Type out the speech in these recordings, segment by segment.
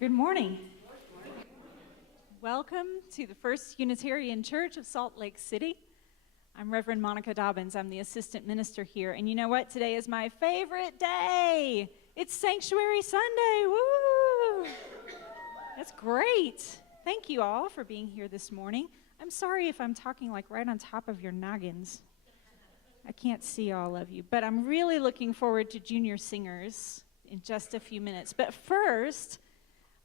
Good morning. Welcome to the First Unitarian Church of Salt Lake City. I'm Reverend Monica Dobbins. I'm the assistant minister here. And you know what? Today is my favorite day. It's Sanctuary Sunday. Woo! That's great. Thank you all for being here this morning. I'm sorry if I'm talking like right on top of your noggins. I can't see all of you, but I'm really looking forward to junior singers in just a few minutes. But first,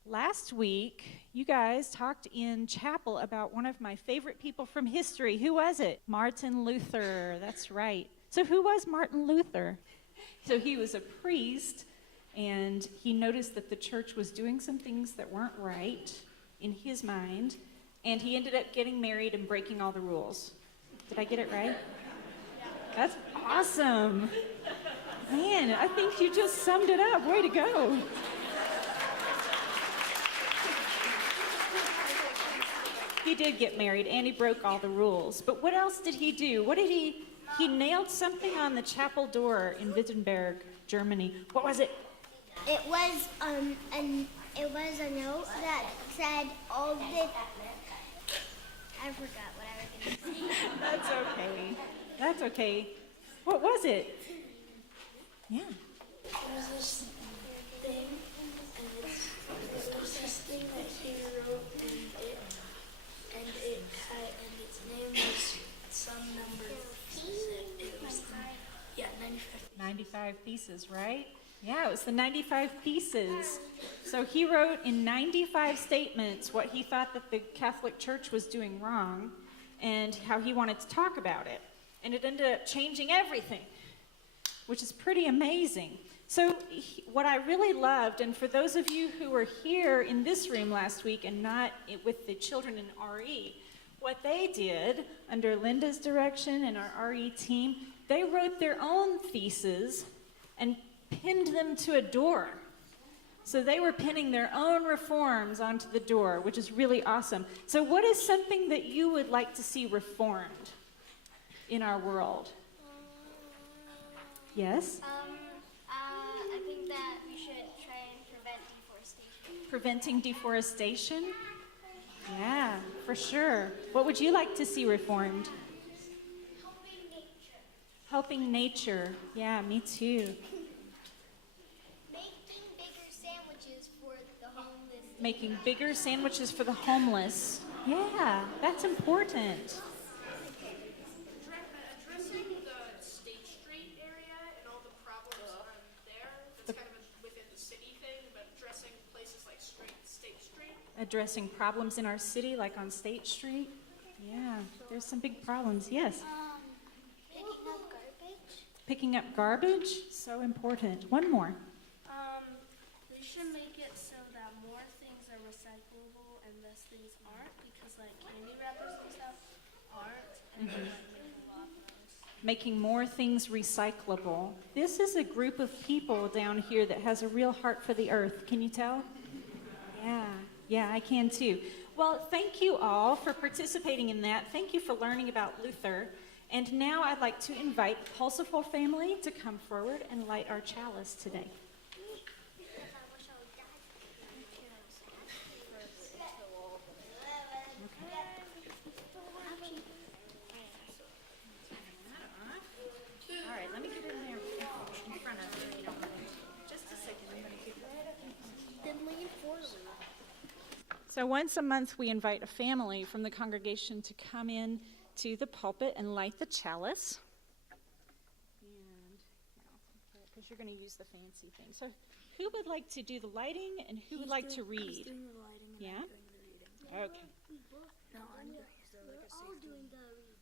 last week, you guys talked in chapel about one of my favorite people from history. Who was it? Martin Luther. That's right. So who was Martin Luther? So he was a priest, and he noticed that the church was doing some things that weren't right in his mind, and he ended up getting married and breaking all the rules. Did I get it right? That's awesome. Man, I think you just summed it up. Way to go. He did get married, and he broke all the rules. But what else did he do? What did he nailed something on the chapel door in Wittenberg, Germany. What was it? It was a note that said all the... I forgot what I was going to say. That's okay. That's okay. What was it? Yeah. There's this thing, and there's this thing that he wrote, and its name was some number. It was 95. 95 Theses, right? Yeah, it was the 95 Theses. So he wrote in 95 statements what he thought that the Catholic Church was doing wrong and how he wanted to talk about it. And it ended up changing everything, which is pretty amazing. So what I really loved, and for those of you who were here in this room last week and not with the children in RE, what they did under Linda's direction and our RE team, they wrote their own theses and pinned them to a door. So they were pinning their own reforms onto the door, which is really awesome. So what is something that you would like to see reformed in our world? Yes? I think that we should try and prevent deforestation. Preventing deforestation? Yeah, for sure. What would you like to see reformed? Helping nature. Helping nature. Yeah, me too. Making bigger sandwiches for the homeless. Making bigger sandwiches for the homeless. Yeah, that's important. Addressing the State Street area and all the problems there. That's kind of within the city thing, but addressing places like State Street. Addressing problems in our city, like on State Street. Yeah, there's some big problems. Yes. Picking up garbage. Picking up garbage, so important. One more. They should make it so that more things are recyclable and less things aren't, because like candy wrappers and stuff aren't, and they like make a lot less. Making more things recyclable. This is a group of people down here that has a real heart for the earth. Can you tell? Yeah, I can too. Well, thank you all for participating in that. Thank you for learning about Luther. And now I'd like to invite the Pulsiful family to come forward and light our chalice today. All right, let me get in there in front of you. You don't mind. Just a second. I'm going to get right up in front. Then lean forward. So once a month, we invite a family from the congregation to come in to the pulpit and light the chalice. And because you're going to use the fancy thing. So who would like to do the lighting and who would like to read? He's doing the lighting and Yeah? I'm doing the reading. Okay. No, I'm doing All doing the reading.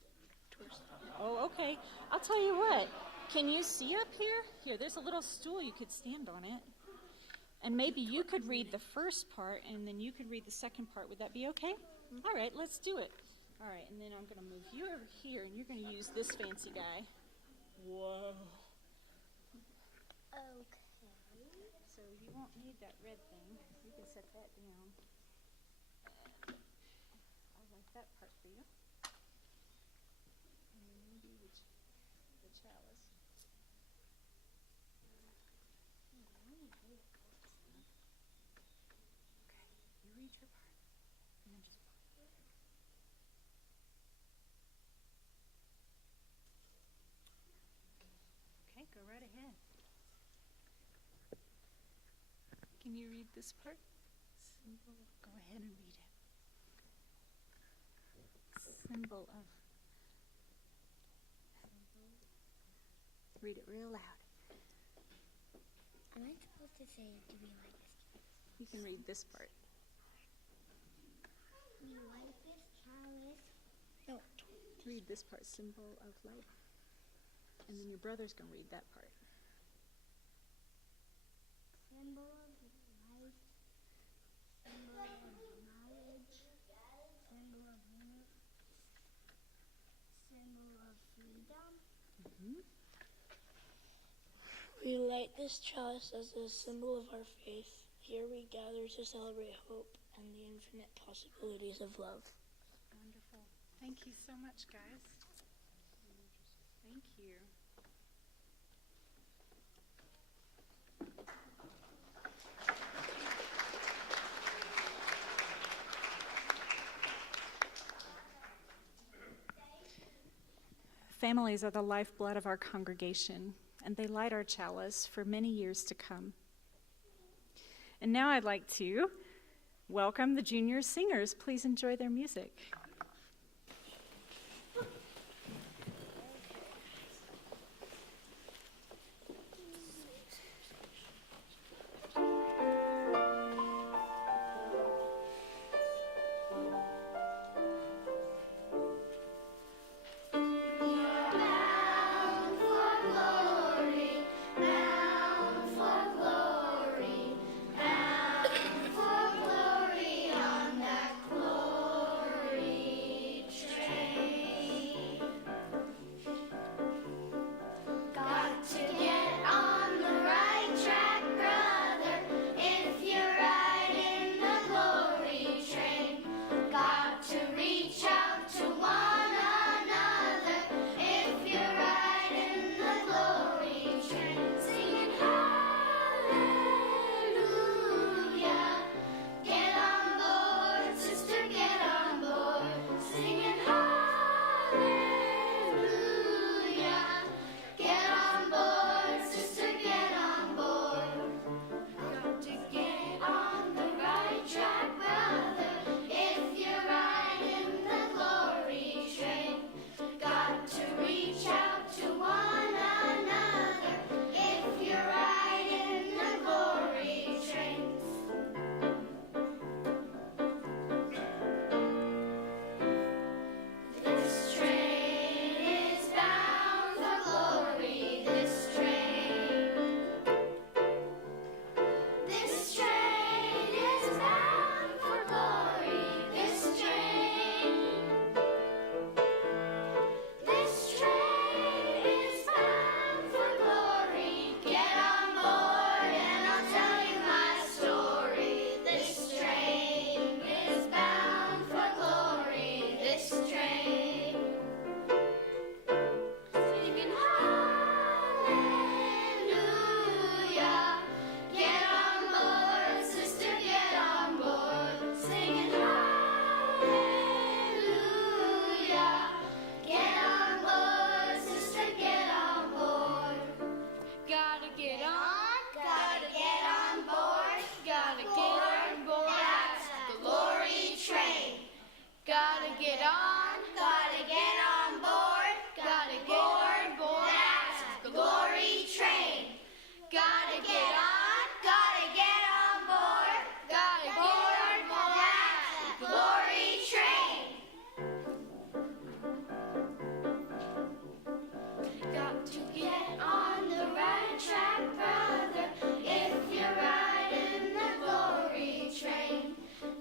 Oh, okay. I'll tell you what. Can you see up here? Here, there's a little stool. You could stand on it. And maybe you could read the first part, and then you could read the second part. Would that be okay? Mm-hmm. All right, let's do it. All right, and then I'm going to move you over here, and you're going to use this fancy guy. Whoa. Okay. So you won't need that red thing. You can set that down. I like that part for you. And then maybe the chalice. this part. Symbol. Go ahead and read it. Symbol of. Read it real loud. Am I supposed to say, do we like this? You can read this part. We like this chalice. No. Read this part, symbol of life. And then your brother's going to read that part. Symbol of life. Symbol of knowledge. Symbol of unity. Symbol of freedom. Mm-hmm. We light this chalice as a symbol of our faith. Here we gather to celebrate hope and the infinite possibilities of love. Wonderful. Thank you so much, guys. Thank you. Families are the lifeblood of our congregation, and they light our chalice for many years to come. And now I'd like to welcome the junior singers. Please enjoy their music.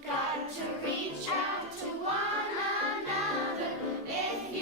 Got to reach out to one another if you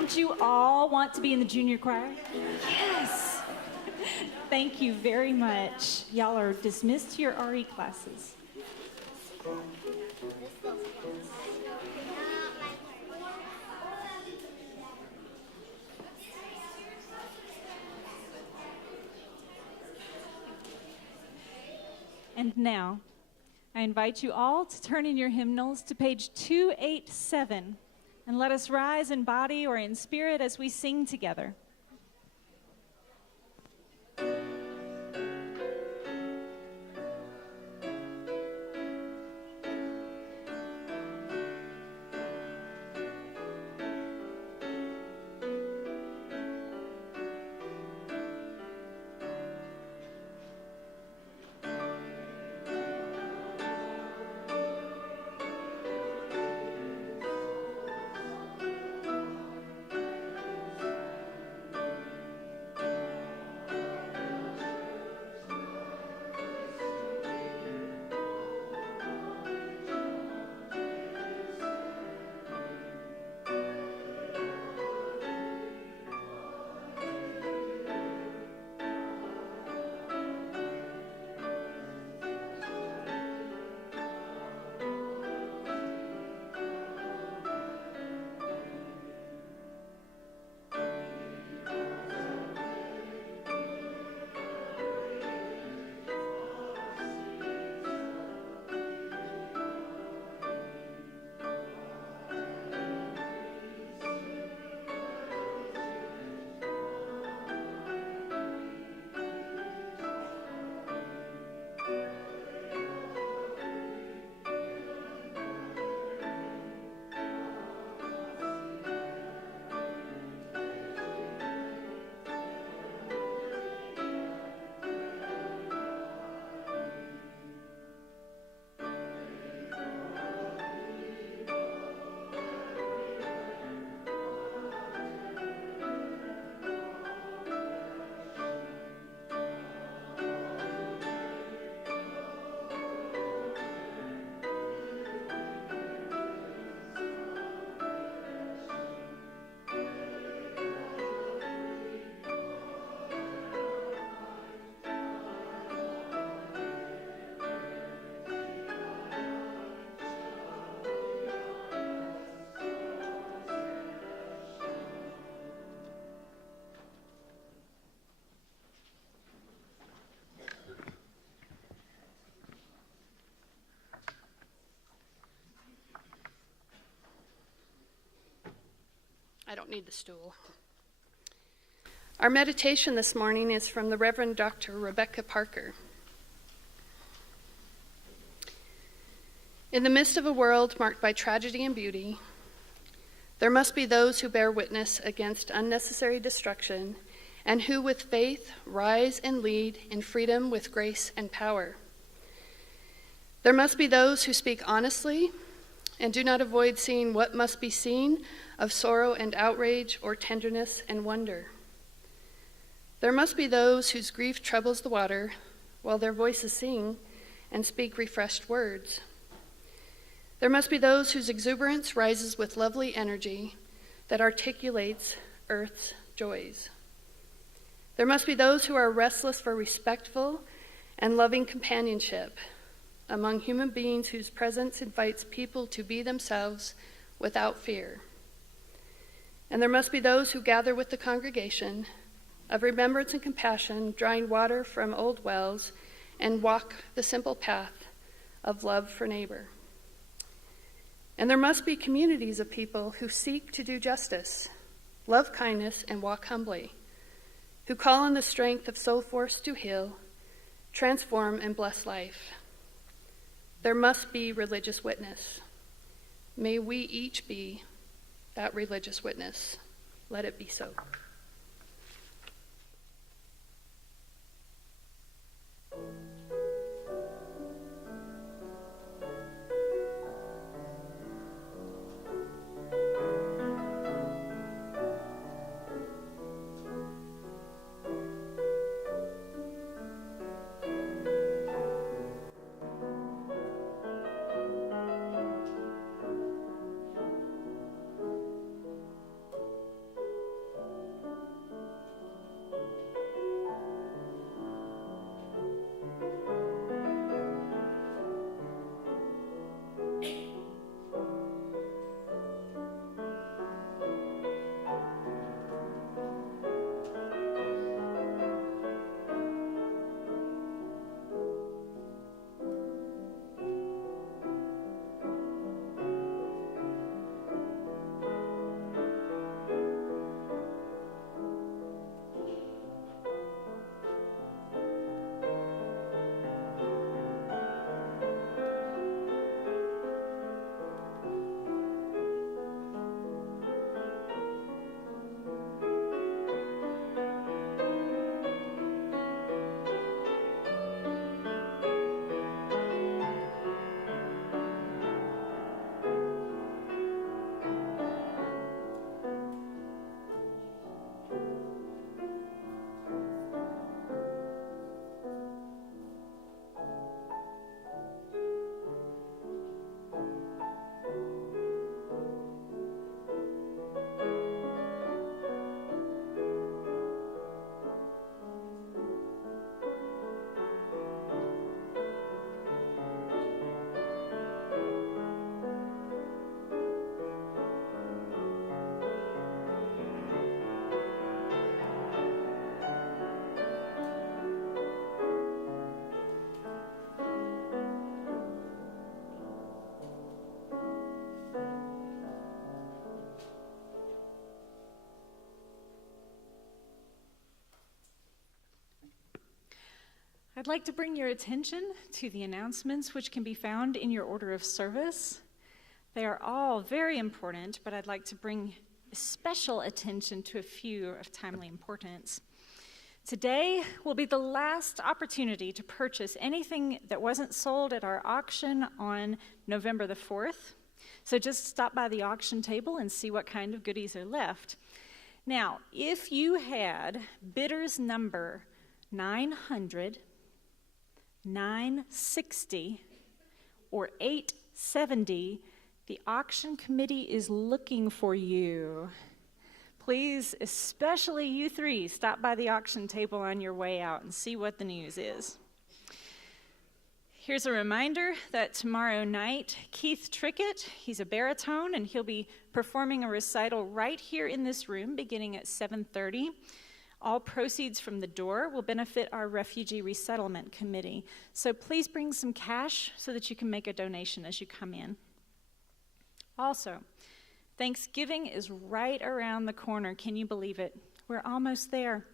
Don't you all want to be in the junior choir? Yes. Thank you very much. Y'all are dismissed to your RE classes. And now, I invite you all to turn in your hymnals to page 287, and let us rise in body or in spirit as we sing together. I don't need the stool. Our meditation this morning is from the Reverend Dr. Rebecca Parker. In the midst of a world marked by tragedy and beauty, there must be those who bear witness against unnecessary destruction and who with faith rise and lead in freedom with grace and power. There must be those who speak honestly and do not avoid seeing what must be seen of sorrow and outrage or tenderness and wonder. There must be those whose grief troubles the water while their voices sing and speak refreshed words. There must be those whose exuberance rises with lovely energy that articulates earth's joys. There must be those who are restless for respectful and loving companionship among human beings whose presence invites people to be themselves without fear. And there must be those who gather with the congregation of remembrance and compassion, drawing water from old wells, and walk the simple path of love for neighbor. And there must be communities of people who seek to do justice, love kindness, and walk humbly, who call on the strength of soul force to heal, transform, and bless life. There must be religious witness. May we each be that religious witness. Let it be so. I'd like to bring your attention to the announcements, which can be found in your order of service. They are all very important, but I'd like to bring special attention to a few of timely importance. Today will be the last opportunity to purchase anything that wasn't sold at our auction on November the 4th. So just stop by the auction table and see what kind of goodies are left. Now, if you had bidder's number 900, 960, or 870, the auction committee is looking for you. Please, especially you three, stop by the auction table on your way out and see what the news is. Here's a reminder that tomorrow night, Keith Trickett, he's a baritone, and he'll be performing a recital right here in this room beginning at 7:30. All proceeds from the door will benefit our Refugee Resettlement Committee. So please bring some cash so that you can make a donation as you come in. Also, Thanksgiving is right around the corner. Can you believe it? We're almost there.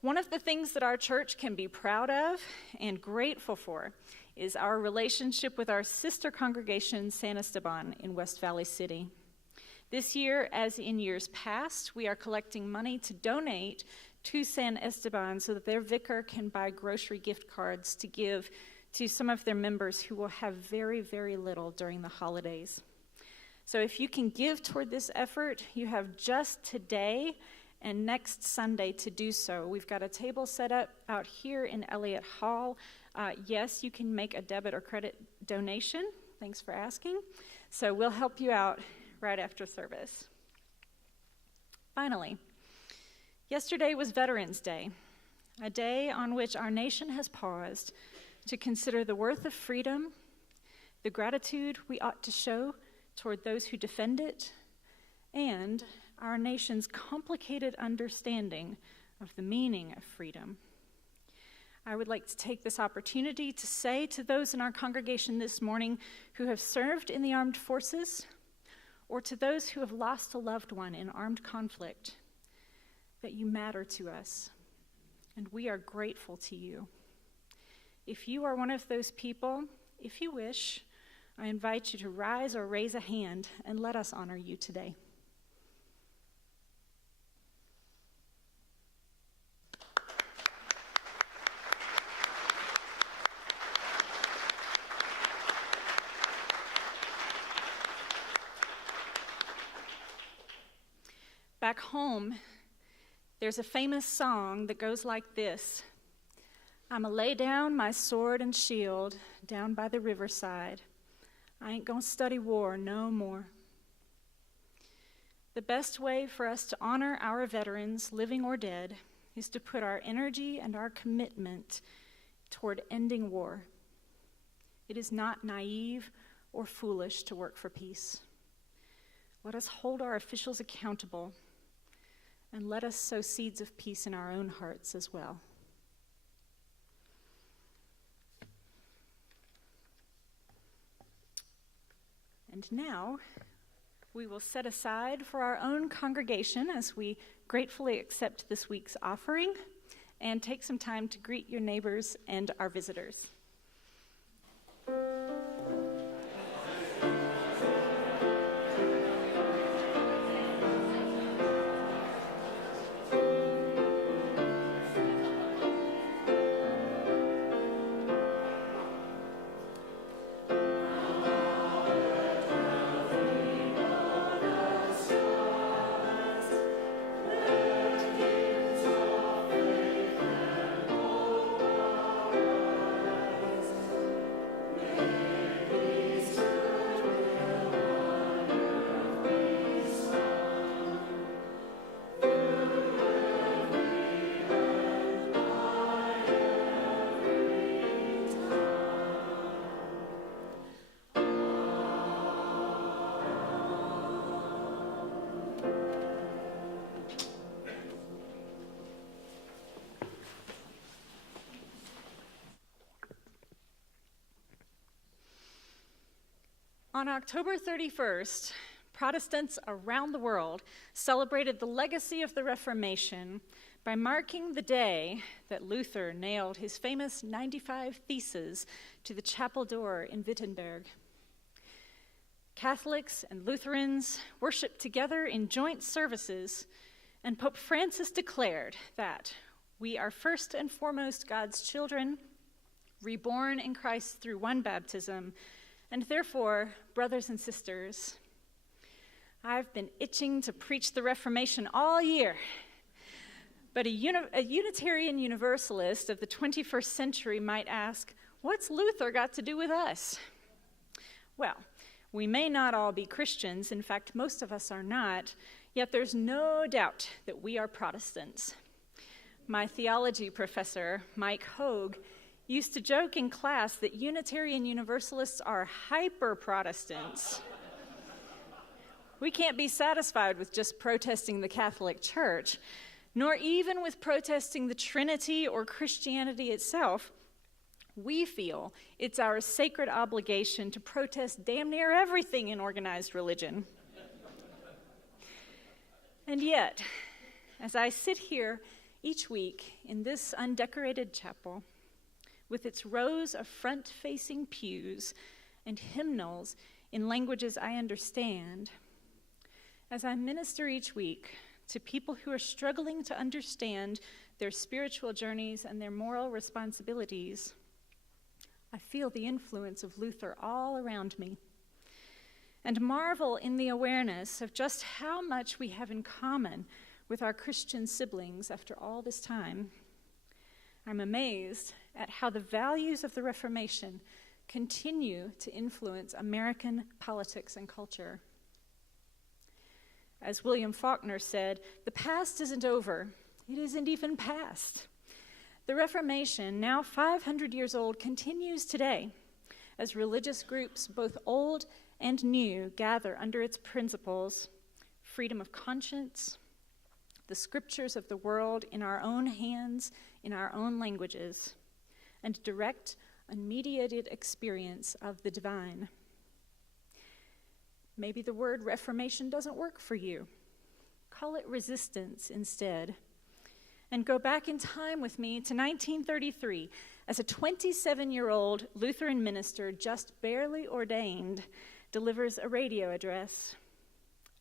One of the things that our church can be proud of and grateful for is our relationship with our sister congregation, San Esteban, in West Valley City. This year, as in years past, we are collecting money to donate to San Esteban so that their vicar can buy grocery gift cards to give to some of their members who will have very, very little during the holidays. So if you can give toward this effort, you have just today and next Sunday to do so. We've got a table set up out here in Elliott Hall. Yes, you can make a debit or credit donation. Thanks for asking. So we'll help you out right after service. Finally, yesterday was Veterans Day, a day on which our nation has paused to consider the worth of freedom, the gratitude we ought to show toward those who defend it, and our nation's complicated understanding of the meaning of freedom. I would like to take this opportunity to say to those in our congregation this morning who have served in the armed forces, or to those who have lost a loved one in armed conflict, that you matter to us, and we are grateful to you. If you are one of those people, if you wish, I invite you to rise or raise a hand and let us honor you today. Back home, there's a famous song that goes like this: I'ma lay down my sword and shield down by the riverside. I ain't gonna study war no more. The best way for us to honor our veterans, living or dead, is to put our energy and our commitment toward ending war. It is not naive or foolish to work for peace. Let us hold our officials accountable, and let us sow seeds of peace in our own hearts as well. And now, we will set aside for our own congregation as we gratefully accept this week's offering and take some time to greet your neighbors and our visitors. On October 31st, Protestants around the world celebrated the legacy of the Reformation by marking the day that Luther nailed his famous 95 Theses to the chapel door in Wittenberg. Catholics and Lutherans worshiped together in joint services, and Pope Francis declared that we are first and foremost God's children, reborn in Christ through one baptism, and therefore, brothers and sisters, I've been itching to preach the Reformation all year. But a Unitarian Universalist of the 21st century might ask, what's Luther got to do with us? Well, we may not all be Christians. In fact, most of us are not. Yet there's no doubt that we are Protestants. My theology professor, Mike Hogue, used to joke in class that Unitarian Universalists are hyper-Protestants. We can't be satisfied with just protesting the Catholic Church, nor even with protesting the Trinity or Christianity itself. We feel it's our sacred obligation to protest damn near everything in organized religion. And yet, as I sit here each week in this undecorated chapel, with its rows of front-facing pews and hymnals in languages I understand, as I minister each week to people who are struggling to understand their spiritual journeys and their moral responsibilities, I feel the influence of Luther all around me and marvel in the awareness of just how much we have in common with our Christian siblings after all this time. I'm amazed at how the values of the Reformation continue to influence American politics and culture. As William Faulkner said, the past isn't over. It isn't even past. The Reformation, now 500 years old, continues today as religious groups, both old and new, gather under its principles: freedom of conscience, the scriptures of the world in our own hands, in our own languages, and direct, unmediated experience of the divine. Maybe the word Reformation doesn't work for you. Call it resistance instead. And go back in time with me to 1933, as a 27-year-old Lutheran minister, just barely ordained, delivers a radio address.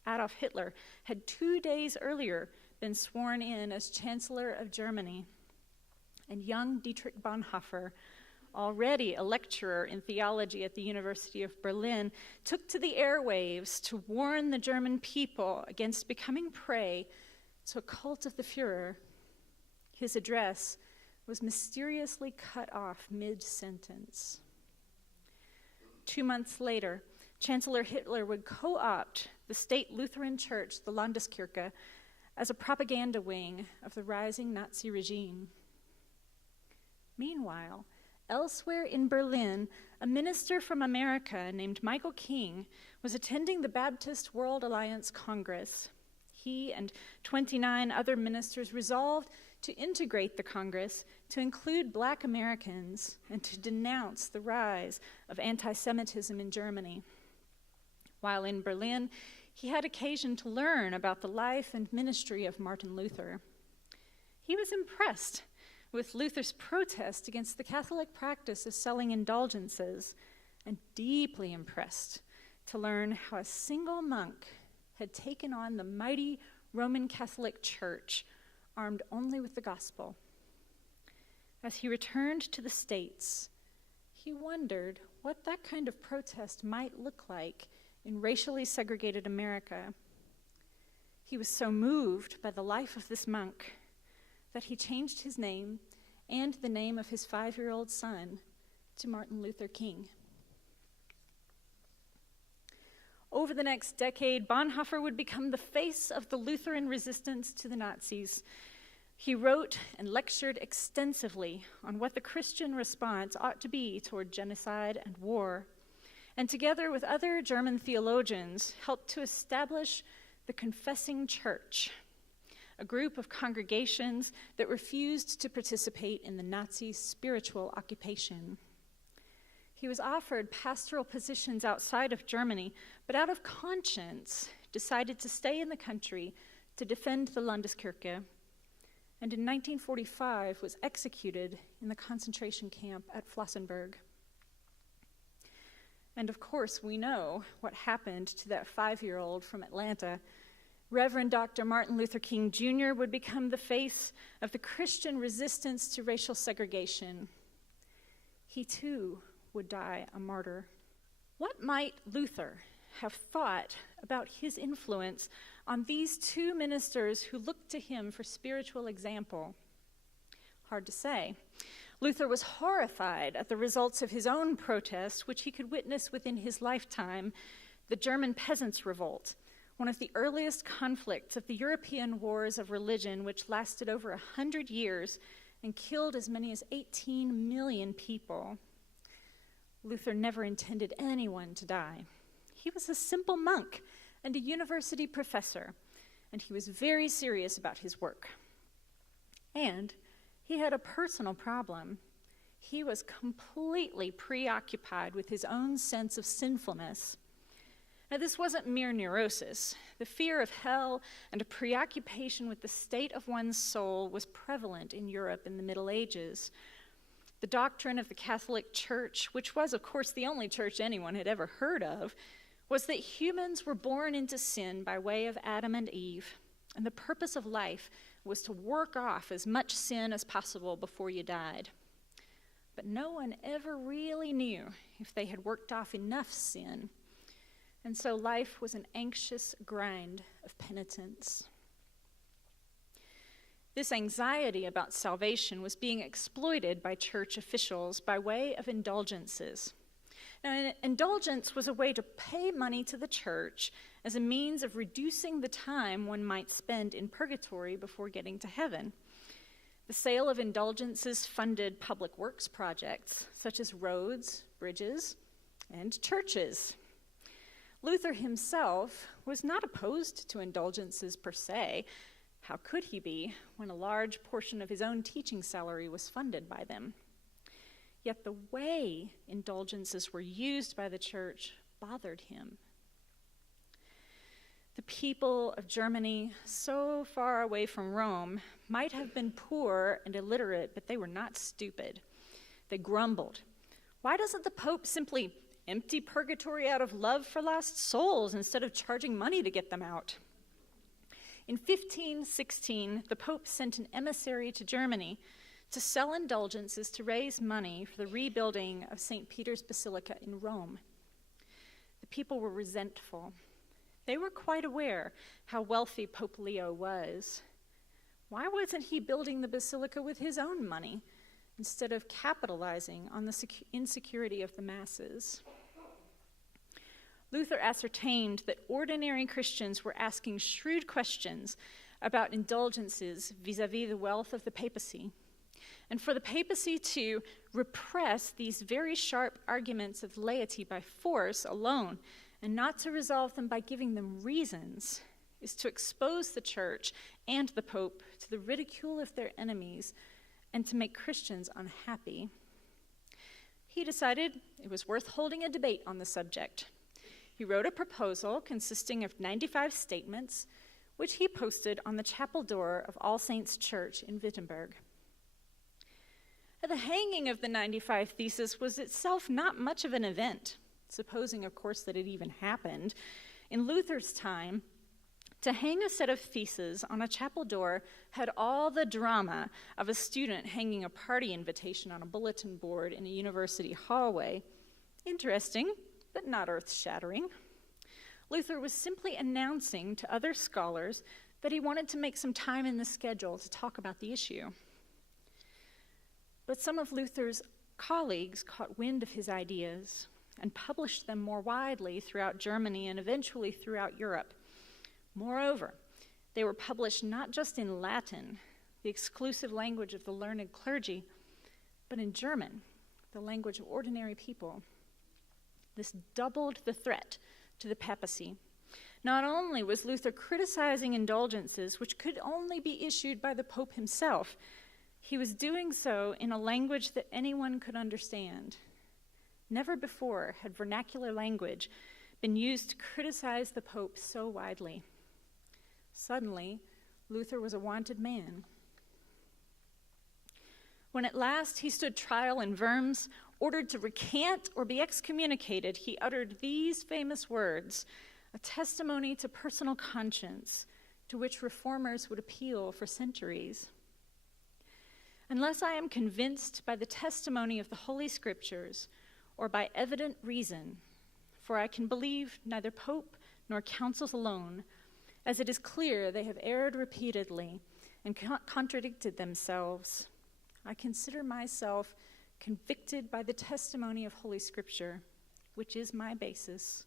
Adolf Hitler had 2 days earlier been sworn in as Chancellor of Germany. And young Dietrich Bonhoeffer, already a lecturer in theology at the University of Berlin, took to the airwaves to warn the German people against becoming prey to a cult of the Führer. His address was mysteriously cut off mid-sentence. 2 months later, Chancellor Hitler would co-opt the state Lutheran church, the Landeskirche, as a propaganda wing of the rising Nazi regime. Meanwhile, elsewhere in Berlin, a minister from America named Michael King was attending the Baptist World Alliance Congress. He and 29 other ministers resolved to integrate the Congress to include Black Americans and to denounce the rise of anti-Semitism in Germany. While in Berlin, he had occasion to learn about the life and ministry of Martin Luther. He was impressed with Luther's protest against the Catholic practice of selling indulgences, and deeply impressed to learn how a single monk had taken on the mighty Roman Catholic Church, armed only with the gospel. As he returned to the States, he wondered what that kind of protest might look like in racially segregated America. He was so moved by the life of this monk that he changed his name and the name of his 5-year-old son to Martin Luther King. Over the next decade, Bonhoeffer would become the face of the Lutheran resistance to the Nazis. He wrote and lectured extensively on what the Christian response ought to be toward genocide and war, and together with other German theologians, helped to establish the Confessing Church, a group of congregations that refused to participate in the Nazi spiritual occupation. He He was offered pastoral positions outside of Germany, but out of conscience decided to stay in the country to defend the Landeskirche, and in 1945 was executed in the concentration camp at Flossenburg. And of course, we know what happened to that 5-year-old from Atlanta. Reverend Dr. Martin Luther King Jr. would become the face of the Christian resistance to racial segregation. He too would die a martyr. What might Luther have thought about his influence on these two ministers who looked to him for spiritual example? Hard to say. Luther was horrified at the results of his own protest, which he could witness within his lifetime, the German Peasants' Revolt, one of the earliest conflicts of the European wars of religion, which lasted over 100 years and killed as many as 18 million people. Luther never intended anyone to die. He was a simple monk and a university professor, and he was very serious about his work. And he had a personal problem. He was completely preoccupied with his own sense of sinfulness. Now, this wasn't mere neurosis. The fear of hell and a preoccupation with the state of one's soul was prevalent in Europe in the Middle Ages. The doctrine of the Catholic Church, which was, of course, the only church anyone had ever heard of, was that humans were born into sin by way of Adam and Eve, and the purpose of life was to work off as much sin as possible before you died. But no one ever really knew if they had worked off enough sin, and so life was an anxious grind of penitence. This anxiety about salvation was being exploited by church officials by way of indulgences. Now, an indulgence was a way to pay money to the church as a means of reducing the time one might spend in purgatory before getting to heaven. The sale of indulgences funded public works projects, such as roads, bridges, and churches. Luther himself was not opposed to indulgences per se. How could he be when a large portion of his own teaching salary was funded by them? Yet the way indulgences were used by the church bothered him. The people of Germany, so far away from Rome, might have been poor and illiterate, but they were not stupid. They grumbled. Why doesn't the Pope simply empty purgatory out of love for lost souls instead of charging money to get them out? In 1516, the Pope sent an emissary to Germany to sell indulgences to raise money for the rebuilding of St. Peter's Basilica in Rome. The people were resentful. They were quite aware how wealthy Pope Leo was. Why wasn't he building the basilica with his own money instead of capitalizing on the insecurity of the masses? Luther ascertained that ordinary Christians were asking shrewd questions about indulgences vis-a-vis the wealth of the papacy. And for the papacy to repress these very sharp arguments of laity by force alone and not to resolve them by giving them reasons is to expose the church and the Pope to the ridicule of their enemies and to make Christians unhappy. He decided it was worth holding a debate on the subject. He wrote a proposal consisting of 95 statements, which he posted on the chapel door of All Saints Church in Wittenberg. The hanging of the 95 Theses was itself not much of an event, supposing, of course, that it even happened. In Luther's time, to hang a set of theses on a chapel door had all the drama of a student hanging a party invitation on a bulletin board in a university hallway. Interesting, but not earth-shattering. Luther was simply announcing to other scholars that he wanted to make some time in the schedule to talk about the issue. But some of Luther's colleagues caught wind of his ideas and published them more widely throughout Germany and eventually throughout Europe. Moreover, they were published not just in Latin, the exclusive language of the learned clergy, but in German, the language of ordinary people. This doubled the threat to the papacy. Not only was Luther criticizing indulgences, which could only be issued by the Pope himself, he was doing so in a language that anyone could understand. Never before had vernacular language been used to criticize the Pope so widely. Suddenly, Luther was a wanted man. When at last he stood trial in Worms, ordered to recant or be excommunicated, he uttered these famous words, a testimony to personal conscience, to which reformers would appeal for centuries. Unless I am convinced by the testimony of the Holy Scriptures or by evident reason, for I can believe neither Pope nor councils alone, as it is clear they have erred repeatedly and contradicted themselves, I consider myself convicted by the testimony of Holy Scripture, which is my basis.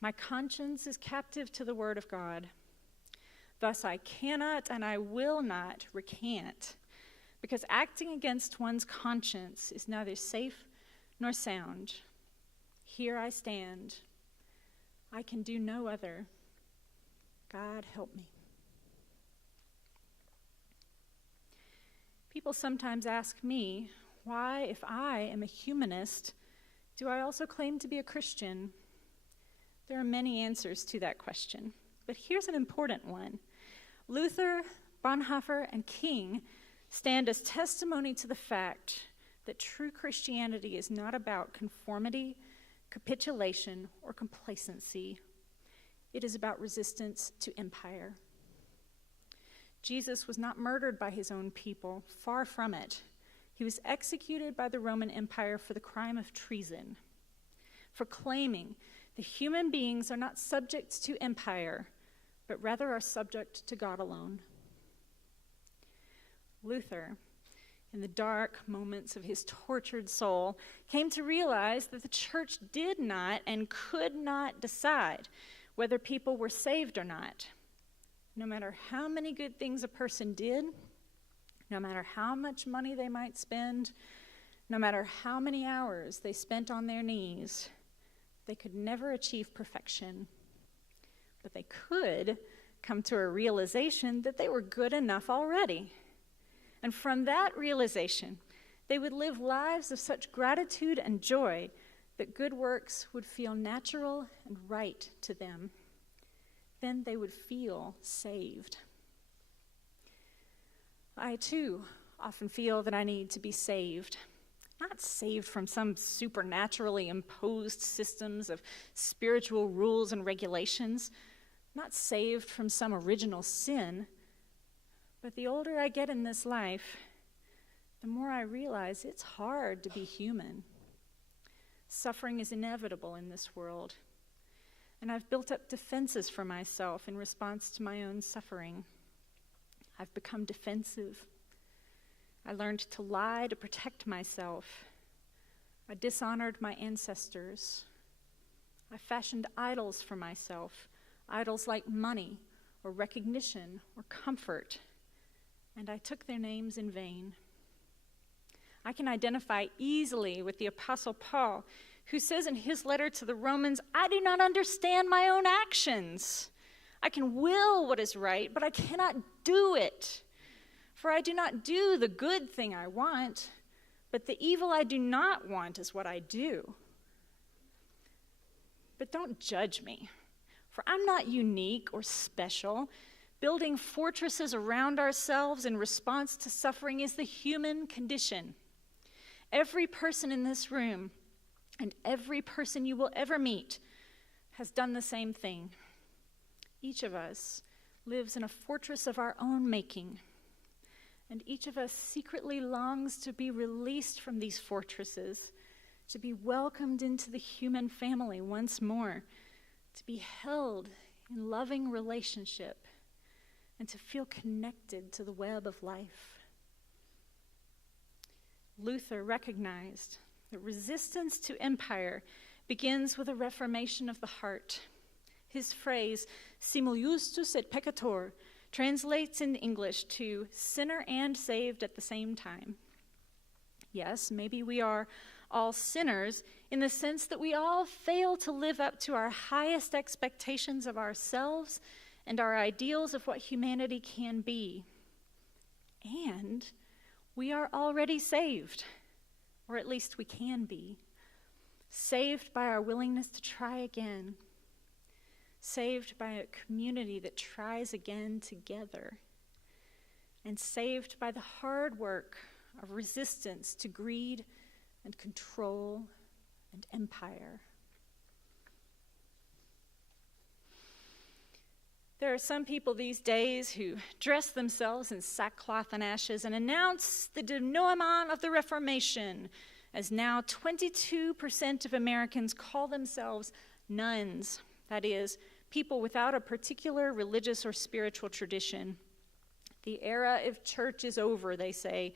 My conscience is captive to the Word of God. Thus I cannot and I will not recant, because acting against one's conscience is neither safe nor sound. Here I stand. I can do no other. God help me. People sometimes ask me, why, if I am a humanist, do I also claim to be a Christian? There are many answers to that question, but here's an important one. Luther, Bonhoeffer, and King stand as testimony to the fact that true Christianity is not about conformity, capitulation, or complacency. It is about resistance to empire. Jesus was not murdered by his own people, far from it. He was executed by the Roman Empire for the crime of treason, for claiming that human beings are not subject to empire, but rather are subject to God alone. Luther, in the dark moments of his tortured soul, came to realize that the church did not and could not decide whether people were saved or not. No matter how many good things a person did, no matter how much money they might spend, no matter how many hours they spent on their knees, they could never achieve perfection. But they could come to a realization that they were good enough already. And from that realization, they would live lives of such gratitude and joy that good works would feel natural and right to them. Then they would feel saved. I, too, often feel that I need to be saved. Not saved from some supernaturally imposed systems of spiritual rules and regulations. Not saved from some original sin. But the older I get in this life, the more I realize it's hard to be human. Suffering is inevitable in this world. And I've built up defenses for myself in response to my own suffering. I've become defensive. I learned to lie to protect myself. I dishonored my ancestors. I fashioned idols for myself, idols like money or recognition or comfort, and I took their names in vain. I can identify easily with the Apostle Paul, who says in his letter to the Romans, I do not understand my own actions. I can will what is right, but I cannot do it. For I do not do the good thing I want, but the evil I do not want is what I do. But don't judge me, for I'm not unique or special. Building fortresses around ourselves in response to suffering is the human condition. Every person in this room and every person you will ever meet has done the same thing. Each of us lives in a fortress of our own making, and each of us secretly longs to be released from these fortresses, to be welcomed into the human family once more, to be held in loving relationship, and to feel connected to the web of life. Luther recognized that resistance to empire begins with a reformation of the heart. His phrase, simul justus et peccator, translates in English to sinner and saved at the same time. Yes, maybe we are all sinners in the sense that we all fail to live up to our highest expectations of ourselves and our ideals of what humanity can be. And we are already saved, or at least we can be. saved by our willingness to try again, saved by a community that tries again together, and saved by the hard work of resistance to greed and control and empire. There are some people these days who dress themselves in sackcloth and ashes and announce the denouement of the Reformation, as now 22% of Americans call themselves nuns, that is, people without a particular religious or spiritual tradition. The era of church is over, they say.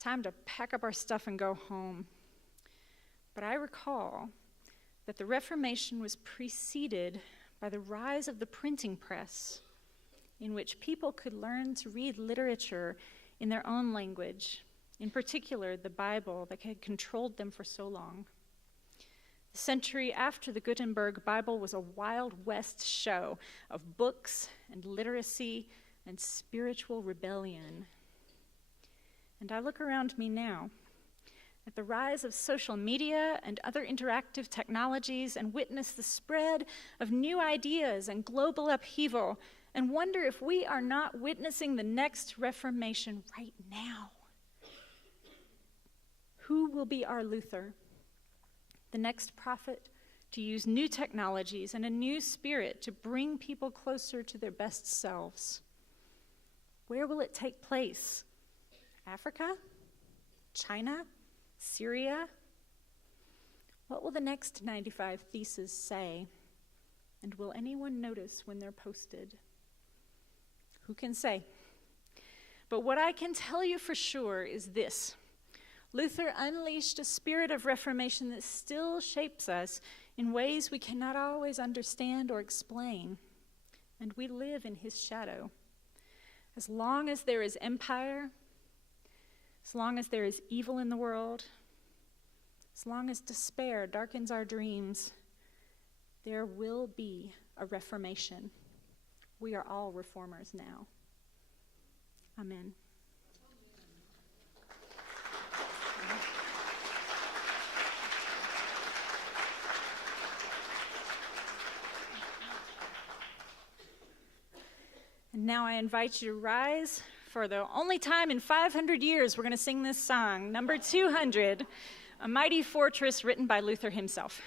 Time to pack up our stuff and go home. But I recall that the Reformation was preceded by the rise of the printing press, in which people could learn to read literature in their own language, in particular the Bible that had controlled them for so long. The century after the Gutenberg Bible was a Wild West show of books and literacy and spiritual rebellion. And I look around me now at the rise of social media and other interactive technologies and witness the spread of new ideas and global upheaval and wonder if we are not witnessing the next Reformation right now. Who will be our Luther? The next prophet to use new technologies and a new spirit to bring people closer to their best selves. Where will it take place? Africa? China? Syria? What will the next 95 theses say? And will anyone notice when they're posted? Who can say? But what I can tell you for sure is this. Luther unleashed a spirit of reformation that still shapes us in ways we cannot always understand or explain. And we live in his shadow. As long as there is empire, as long as there is evil in the world, as long as despair darkens our dreams, there will be a reformation. We are all reformers now. Amen. And now I invite you to rise. For the only time in 500 years, we're going to sing this song, number 200, A Mighty Fortress, written by Luther himself.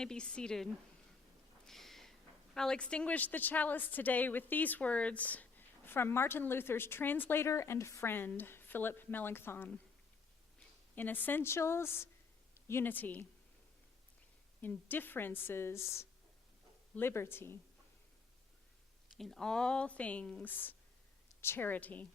may be seated. I'll extinguish the chalice today with these words from Martin Luther's translator and friend, Philip Melanchthon. In essentials, unity. In differences, liberty. In all things, charity.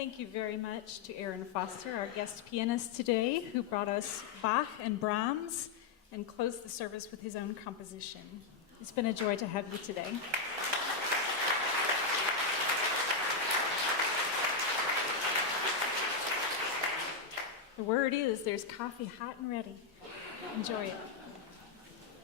Thank you very much to Aaron Foster, our guest pianist today, who brought us Bach and Brahms and closed the service with his own composition. It's been a joy to have you today. The word is there's coffee hot and ready. Enjoy it.